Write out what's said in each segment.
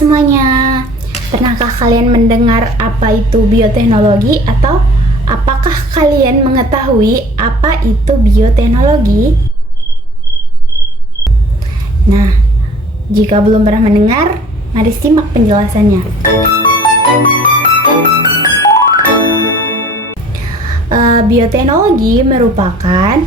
semuanya, pernahkah kalian mendengar apa itu bioteknologi atau apakah kalian mengetahui apa itu bioteknologi? Nah, jika belum pernah mendengar, mari simak penjelasannya. Bioteknologi merupakan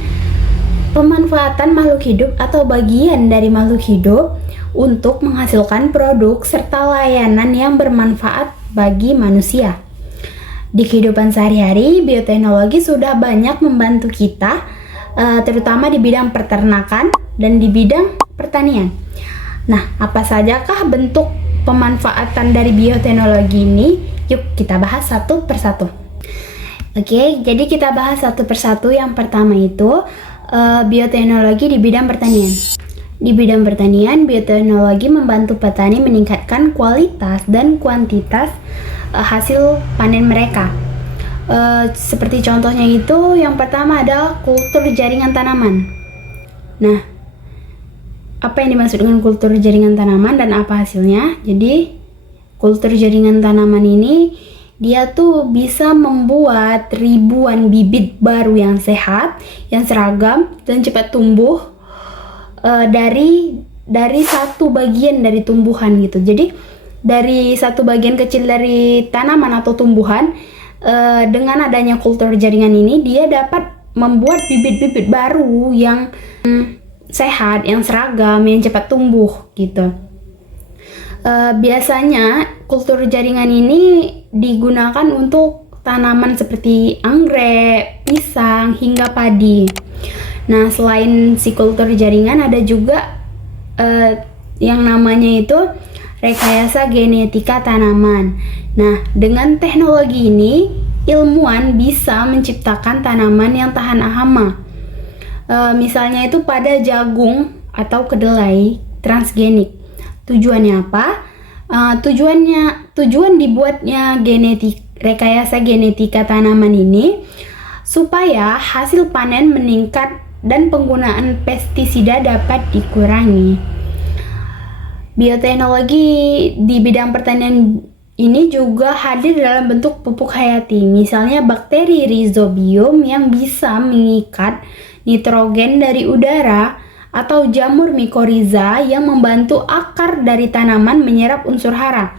pemanfaatan makhluk hidup atau bagian dari makhluk hidup untuk menghasilkan produk serta layanan yang bermanfaat bagi manusia. Di kehidupan sehari-hari, bioteknologi sudah banyak membantu kita, terutama di bidang peternakan dan di bidang pertanian. Nah, apa sajakah bentuk pemanfaatan dari bioteknologi ini? Yuk kita bahas satu persatu. Oke, jadi kita bahas satu persatu. Yang pertama itu bioteknologi di bidang pertanian. Di bidang pertanian, bioteknologi membantu petani meningkatkan kualitas dan kuantitas hasil panen mereka. Seperti contohnya itu, yang pertama adalah kultur jaringan tanaman. Nah, apa yang dimaksud dengan kultur jaringan tanaman dan apa hasilnya? Jadi, kultur jaringan tanaman ini dia tuh bisa membuat ribuan bibit baru yang sehat, yang seragam dan cepat tumbuh dari satu bagian dari tumbuhan gitu. Jadi dari satu bagian kecil dari tanaman atau tumbuhan, dengan adanya kultur jaringan ini dia dapat membuat bibit-bibit baru yang sehat, yang seragam, yang cepat tumbuh gitu. Biasanya kultur jaringan ini digunakan untuk tanaman seperti anggrek, pisang, hingga padi. Nah, selain si kultur jaringan ada juga yang namanya itu rekayasa genetika tanaman. Nah, dengan teknologi ini ilmuwan bisa menciptakan tanaman yang tahan hama. Misalnya itu pada jagung atau kedelai transgenik. Tujuannya apa? Tujuan dibuatnya rekayasa genetika tanaman ini supaya hasil panen meningkat dan penggunaan pestisida dapat dikurangi. Bioteknologi di bidang pertanian ini juga hadir dalam bentuk pupuk hayati, misalnya bakteri rhizobium yang bisa mengikat nitrogen dari udara atau jamur mikoriza yang membantu akar dari tanaman menyerap unsur hara.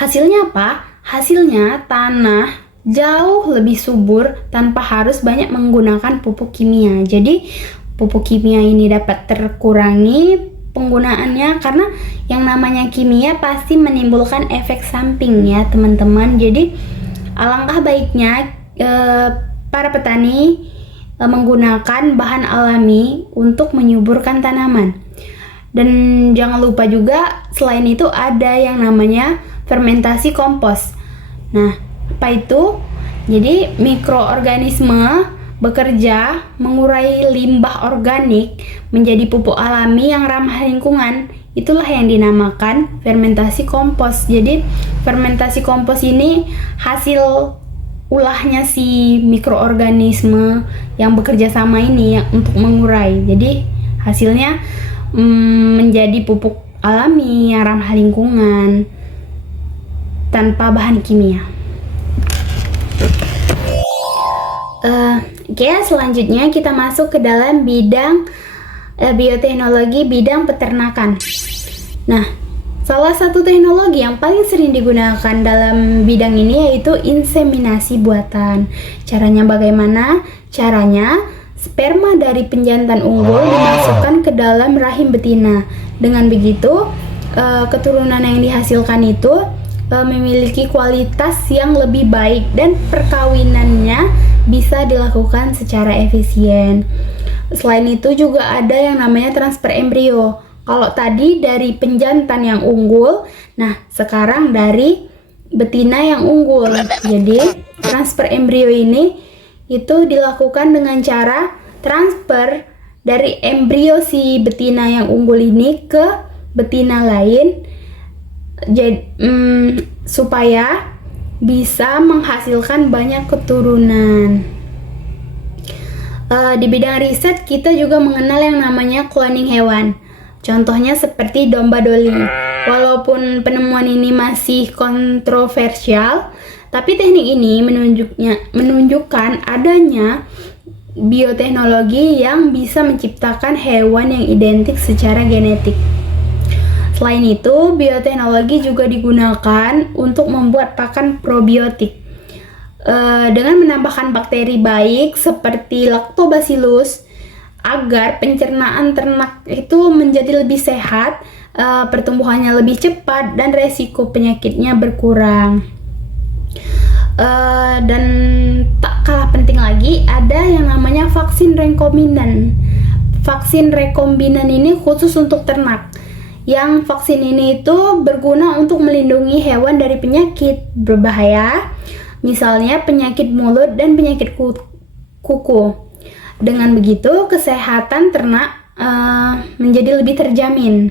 Hasilnya apa? Hasilnya tanah jauh lebih subur tanpa harus banyak menggunakan pupuk kimia. Jadi pupuk kimia ini dapat terkurangi penggunaannya karena yang namanya kimia pasti menimbulkan efek samping ya teman-teman. Jadi alangkah baiknya para petani menggunakan bahan alami untuk menyuburkan tanaman. Dan jangan lupa juga selain itu ada yang namanya fermentasi kompos. Nah, apa itu? Jadi mikroorganisme bekerja mengurai limbah organik menjadi pupuk alami yang ramah lingkungan. Itulah yang dinamakan fermentasi kompos. Jadi fermentasi kompos ini hasil ulahnya si mikroorganisme yang bekerja sama ini untuk mengurai. Jadi hasilnya menjadi pupuk alami yang ramah lingkungan tanpa bahan kimia. Oke, selanjutnya kita masuk ke dalam bidang bioteknologi bidang peternakan. Nah, salah satu teknologi yang paling sering digunakan dalam bidang ini yaitu inseminasi buatan. Caranya bagaimana? Caranya sperma dari penjantan unggul dimasukkan ke dalam rahim betina. Dengan begitu, keturunan yang dihasilkan itu memiliki kualitas yang lebih baik dan perkawinannya bisa dilakukan secara efisien. Selain itu juga ada yang namanya transfer embrio. Kalau tadi dari penjantan yang unggul, nah sekarang dari betina yang unggul. Jadi transfer embrio ini itu dilakukan dengan cara transfer dari embrio si betina yang unggul ini ke betina lain, supaya bisa menghasilkan banyak keturunan. Di bidang riset kita juga mengenal yang namanya cloning hewan. Contohnya seperti domba Dolly. Walaupun penemuan ini masih kontroversial, tapi teknik ini menunjukkan adanya bioteknologi yang bisa menciptakan hewan yang identik secara genetik. Selain itu, bioteknologi juga digunakan untuk membuat pakan probiotik. Dengan menambahkan bakteri baik seperti Lactobacillus agar pencernaan ternak itu menjadi lebih sehat, pertumbuhannya lebih cepat, dan resiko penyakitnya berkurang. Dan tak kalah penting lagi, ada yang namanya vaksin rekombinan. Vaksin rekombinan ini khusus untuk ternak. Yang vaksin ini itu berguna untuk melindungi hewan dari penyakit berbahaya, misalnya penyakit mulut dan penyakit kuku. Dengan begitu, kesehatan ternak menjadi lebih terjamin.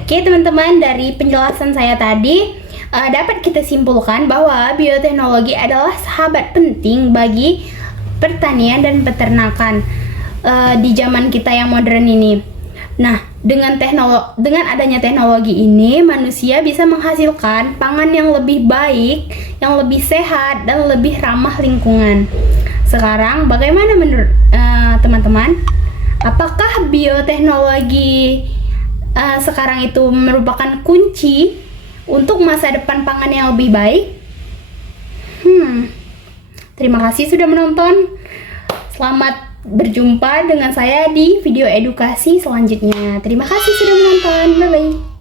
Oke teman-teman, dari penjelasan saya tadi dapat kita simpulkan bahwa bioteknologi adalah sahabat penting bagi pertanian dan peternakan di zaman kita yang modern ini. Nah, dengan adanya teknologi ini, manusia bisa menghasilkan pangan yang lebih baik, yang lebih sehat, dan lebih ramah lingkungan. Sekarang, bagaimana menurut teman-teman? Apakah bioteknologi sekarang itu merupakan kunci untuk masa depan pangan yang lebih baik? Terima kasih sudah menonton. Selamat berjumpa dengan saya di video edukasi selanjutnya. Terima kasih sudah menonton. Bye-bye.